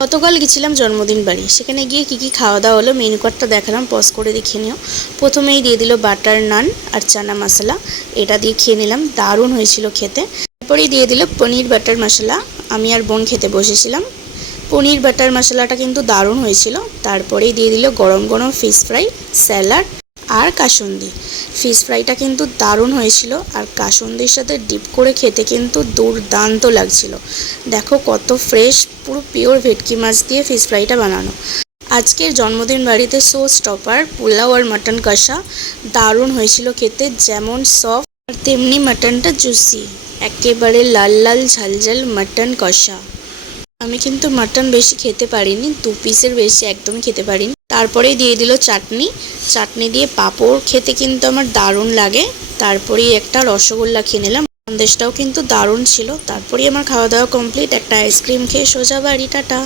গতকাল গেছিলাম জন্মদিন বাড়ি। সেখানে গিয়ে কি কি খাওয়া দাওয়া হলো মেনু কার্ডটা দেখালাম পজ করে দেখে নিও। প্রথমেই দিয়ে দিল বাটার নান আর চানা মশলা। এটা দিয়ে খেয়ে নিলাম, দারুণ হয়েছিল খেতে। তারপরেই দিয়ে দিল পনির বাটার মশলা। আমি আর বোন খেতে বসেছিলাম। পনির বাটার মশলাটা কিন্তু দারুণ হয়েছিল। তারপরেই দিয়ে দিল গরম গরম ফিশ ফ্রাই স্যালাড আর কাসুন্দি। ফিশ ফ্রাইটা কিন্তু দারুণ হয়েছিল আর কাসুন্দির সাথে ডিপ করে খেতে কিন্তু দুর্দান্ত লাগছিল। দেখো কত ফ্রেশ পুরো পিওর ভেটকি মাছ দিয়ে ফিশ ফ্রাইটা বানানো। আজকের জন্মদিন বাড়িতে সো স্টপার পোলাও আর মাটন কষা দারুণ হয়েছিল খেতে, যেমন সফট আর তেমনি মাটনটা জুসি একেবারে লাল লাল ঝালঝাল মাটন কষা। আমি কিন্তু মাটন বেশি খেতে পারিনি, দু পিসের বেশি একদমই খেতে পারিনি। তারপরেই দিয়ে দিল চাটনি। চাটনি দিয়ে পাঁপড় খেতে কিন্তু আমার দারুণ লাগে। তারপরেই একটা রসগোল্লা খেয়ে নিলাম। সন্দেশটাও কিন্তু দারুণ ছিল। তারপরেই আমার খাওয়া দাওয়া কমপ্লিট একটা আইসক্রিম খেয়ে সোজা বাড়ি, টাটা।